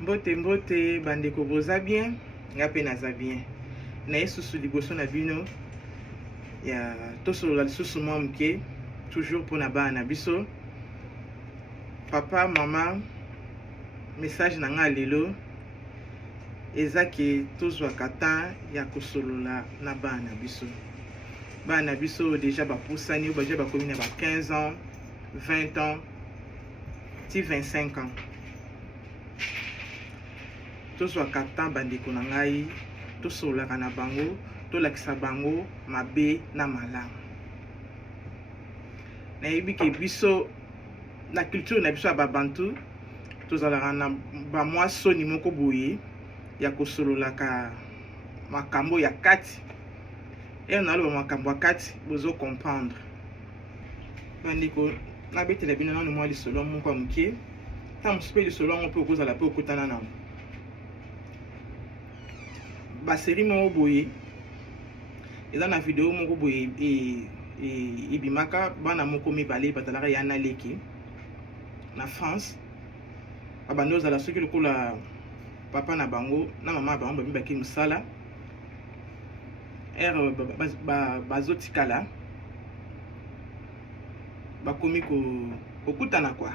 Mbote bandeko boza bien nga pe naza bien na yesusu liboso na bino ya tosolola lisusu mwa moke toujours mpona bana na biso. Papa mama message na nga lelo eza ke tozwaka temps ya kosolola na bana na biso. Bana na biso deja bapusani baje bakomi na ba 15 ans 20 ans ti 25 ans. Tozwaka temps bandeko na ngai tosololaka na bango tolakisa bango mabe na malamu. Nayebi ke biso na culture na biso ya babantu tozalaka na bamwa soni moko boye ya kosololaka makambo ya kati. Naloba makambo ya kati bozo comprendre. Bandeko nabetela bino nano mwa lisolo moko ya moke ta mosusu mpe lisolo yango mpe okozala mpe okutana nango. Baseri moko boye eza na video moko boye ebimaka bana moko mibale bazalaka ya na leki na France. Babandi ozala soki lokola papa na bango na mama na bango babimaki mosala bazotikala bakomi kokutana kwa.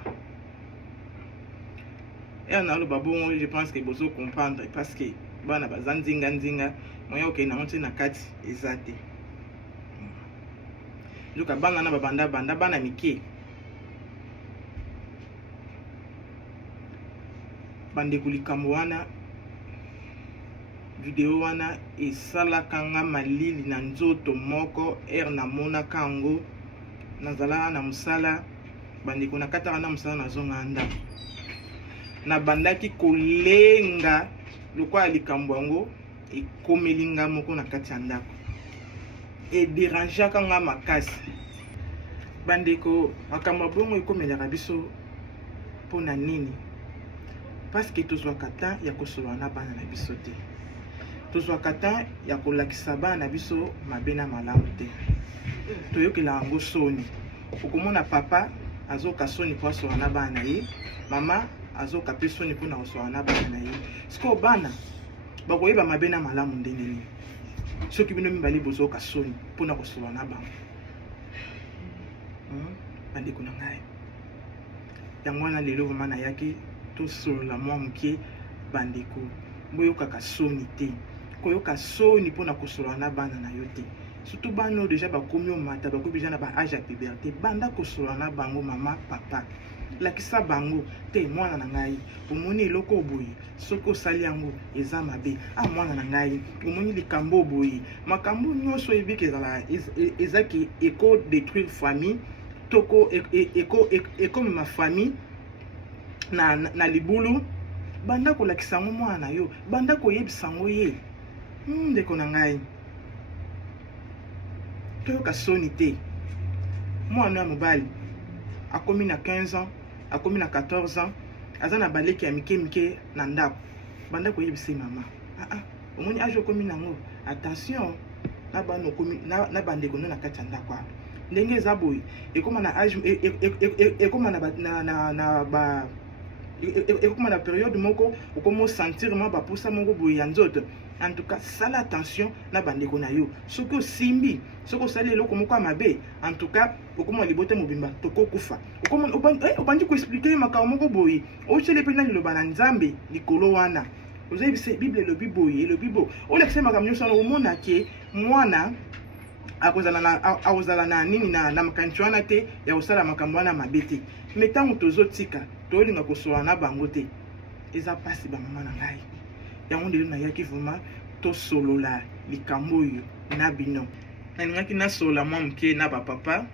Naloba bongo je pense que bozo comprendre parce que bana baza nzinga moya okei na monte na kati eza te. Luka bana na babanda bana mike bandeko likambo wana video wana esalaka nga malili na nzoto moko namonaka yango nazala na mosala bandeko nakataka na mosala nazonga ndako na bandaki kolenga lokola likambo yango ekomeli nga moko na kati ya ndako ederangeaka nga makasi. Bandeko makambo bongo ekomelaka biso mpona nini? Parce que tozwaka temps ya kosolola na bana na biso te, tozwaka temps ya kolakisa bana na biso mabe na malamu te, toyokela yango soni. Okomona papa azoka soni mpo asolola na bana na ye, mama azoka pe soni mpona kosolola na bana na ye. Sikoyo bana bakoyeba mabe na malamu ndenge nini soki bino mibali bozoka soni mpona kosolola na bango. Bandeko na ngai yango wana lelo vraimen nayaki tosolola mwa moke bandeko boyokaka soni te, koyoka soni mpona kosolola na bana na yo te. Surtout bana deja bakomi omata bakomi deja na ba age ya puberté, banda kosolola na bango mama papa lakisa bango te. Mwana na ngai omoni eloko oboye soki osali yango eza mabe. Mwana na ngai omoni likambo oboye makambo nyonso ebiki ezaki eko détruire famille toko ekomema famille na libulu. Banda kolakisa yango mwana na yo, banda koyebisa yango ye. Ndeko na ngai toyoka soni te. Mwana ya mobali akomi na 15 ans akomi na 14 ans aza na baleki ya mike na ndako, banda koyebisa mama omoni age okomi nango, attention na bandeko na kati ya ndako. Ndenge eza boye ekoma na age ekoma na période moko okomo sentir ma bapusa moko boye ya nzoto. En tout cas sala attention na bandeko na yo soki osimbi soki osali eloko moko ya mabe. En tout cas okoma libote mobimba tokokufa. Obandi koexplike makambo moko boye osele mpe na liloba na Nzambe likolo wana ozayebisa Bible elobi boye elobi bo olakisa makambo nyonso wana omona ke mwana akozala na nini na makanisi wana te ya kosala makambo wana mabe te. Me ntango tozotika tolinga kosolola na bango te eza pasi bamama na ngai. Yango ndelo nayaki vraimen tosolola likambo oyo na bino. Nalingaki nasolola mwa moke na bapapa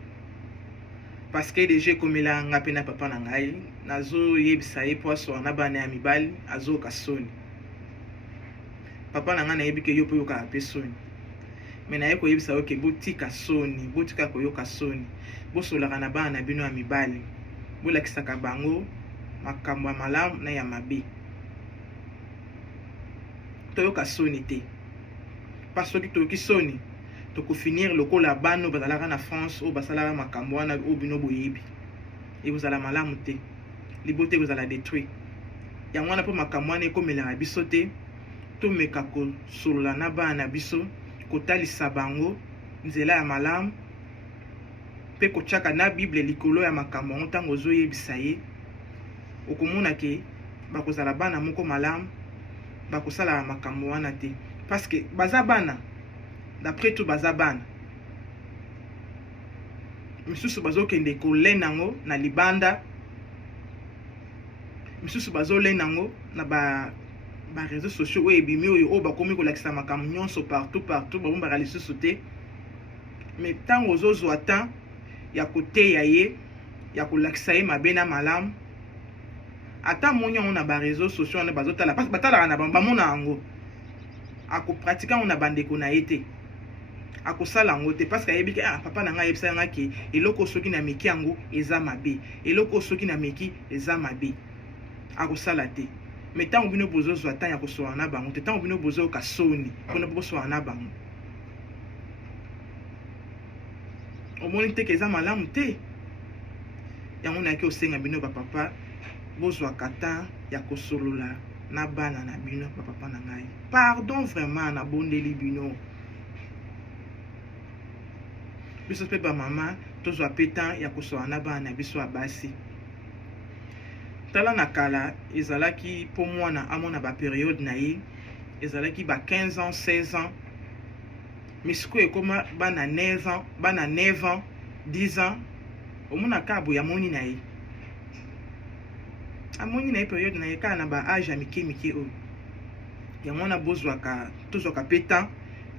parce que deja ekomela nga mpe na papa na ngai nazoyebisa ye mpo asolola na bana ya mibali azoyoka soni. Papa na ngai nayebi ke yo mpe oyokaka mpe soni, me naye koyebisa yo ke botika soni, botika koyoka soni, bosololaka na bana na bino ya mibali, bolakisaka bango makambo ya malamu na ya mabe. Toyoka soni te parce que toyoki soni tokofinir lokola bano bazalaka na France oyo basalaka makambo wana oyo bino boyebi. Ekozala malamu te, libote ekozala détruit. yango wana mpo makambo wana ekomelaka biso te tomeka kosolola na bana na biso kotalisa bango nzela ya malamu mpe kotiaka na bible likolo ya makambo yango ntango ozoyebisa ye okomona ke bakozala bana moko malamu bakosala makambo wana te parce que baza bana d'après tout baza bana misusu bazokende kolena yango na libanda misusu bazolena yango na ba réseaux sociaux oyo ebimi oyo bakomi kolakisa makambo nyonso partout babombaka lisusu te mais ntango ozozwa temps ya koteya ye ya kolakisa ye mabe na malamu ata moni yango na ba réseaux sociaux wana bazotala parce batalaka na bamona yango akopratika yango na bandeko na ye te akosala yango te parce que ayebi ke papa na ngai ayebisa yanga ke eloko soki na meki yango eza mabe eloko soki na meki eza mabe akosala te mais ntango bino bozozwa temps ya kosola na bango te ntango bino bozoyoka soni mpona bokosola na bango omoni te ke eza malamu te yango nayaki osenga bino bapapa bozwaka temps ya kosolola na bana na bino bapapa na ngai pardon vraiment nabondeli bino biso mpe bamama tozwa mpe temps ya kosola na bana na biso ya basi tala na kala ezalaki mpo mwana amona baperiode na ye ezalaki ba 15 ans 16 ans misiko ekoma bana 9 ans bana 9 ans 10 ans omona kabo ya moni na ye amoni na ye periode na ye kala na ba age ya mike oyo yango wana tozwaka mpe temps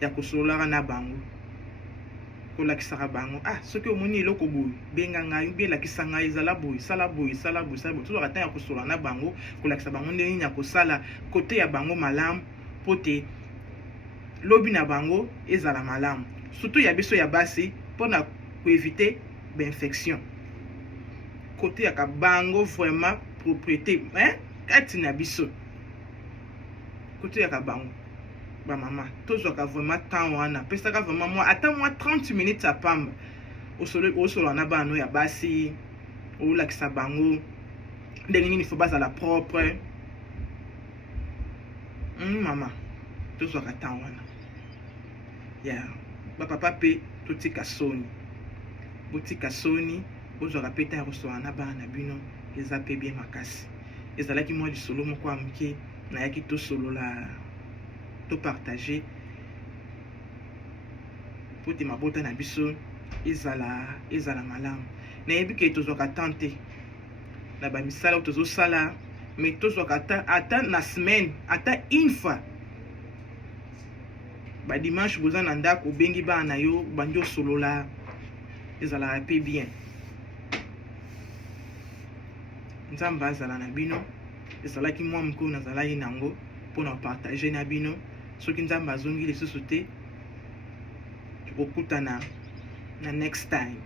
ya kosololaka na bango kolakisaka bango soki omoni eloko boye benga ngai mpe elakisa ngai ezala boye sala boye tozwaka temps ya kosolola na bango kolakisa bango ndenge nini ya kosala kote ya bango malamu mpo te lobi na bango ezala malamu surtout ya biso ya basi mpona koevite bainfection kote yaka bango vraiment propriété kati na biso kote yaka bango bamama tozwaka vraiment temps wana pesaka vraiment moi ata moi 30 minutes ya pamba osolola na bano ya basi olakisa bango ndenge nini fo bazala propre mama tozwaka temps wana ya bapapa mpe totika soni botika soni bozwaka mpe temps ya kosolola na bana na bino eza mpe bien makasi ezalaki mwa lisolo moko ya moke nayaki tosolola topartage po te mabota na biso ezala malamu nayebi ke tozwaka temps te na bamisala oyo tozosala mais tozwaka ata na semaine ata une fois badimanche boza na ndako obengi bana na yo bandi osolola ezalaka mpe bien nzambe azala na bino ezalaki mwa mokolo nazalaki nango mpona kopartage na bino soki nzambe azongi lisusu te tokokutana na next time.